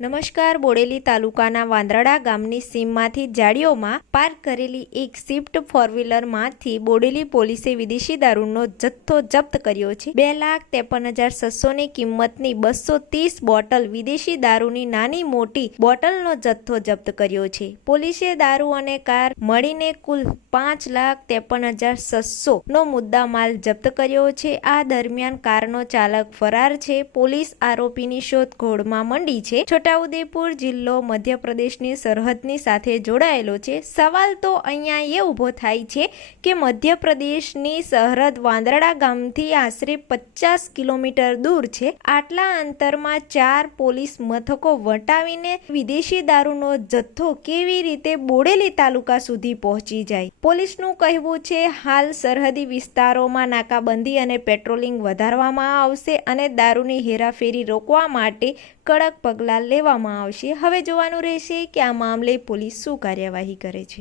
નમસ્કાર. બોડેલી તાલુકાના વાંદરડા ગામની સીમમાંથી જાડીઓમાં પાર્ક કરેલી એક સ્વિફ્ટ ફોર વ્હીલરમાંથી બોડેલી પોલીસે વિદેશી દારૂનો જથ્થો જપ્ત કર્યો છે. 2,53,600ની કિંમતની 230 બોટલ વિદેશી દારૂની નાની મોટી બોટલનો જથ્થો જપ્ત કર્યો છે. પોલીસે દારૂ અને કાર મળીને કુલ 5,53,600નો મુદ્દામાલ જપ્ત કર્યો છે. આ દરમિયાન કારનો ચાલક ફરાર છે. પોલીસ આરોપીની શોધખોળમાં મંડી છે. છોટાઉદેપુર જિલ્લો મધ્યપ્રદેશની સરહદની સાથે જોડાયેલો છે. સવાલ તો અહીંયા એ ઊભો થાય છે કે મધ્યપ્રદેશની સરહદ વાંદરડા ગામથી આશરે 50 કિલોમીટર દૂર છે. આટલા અંતરમાં 4 પોલીસ મથકો વટાવીને વિદેશી દારૂનો જથ્થો કેવી રીતે બોડેલી તાલુકા સુધી પહોંચી જાય? પોલીસનું કહેવું છે હાલ સરહદી વિસ્તારોમાં નાકાબંધી અને પેટ્રોલિંગ વધારવામાં આવશે અને દારૂની હેરાફેરી રોકવા માટે કડક પગલાં લેવામાં આવશે. હવે જોવાનું રહેશે કે આ મામલે પોલીસ શું કાર્યવાહી કરે છે.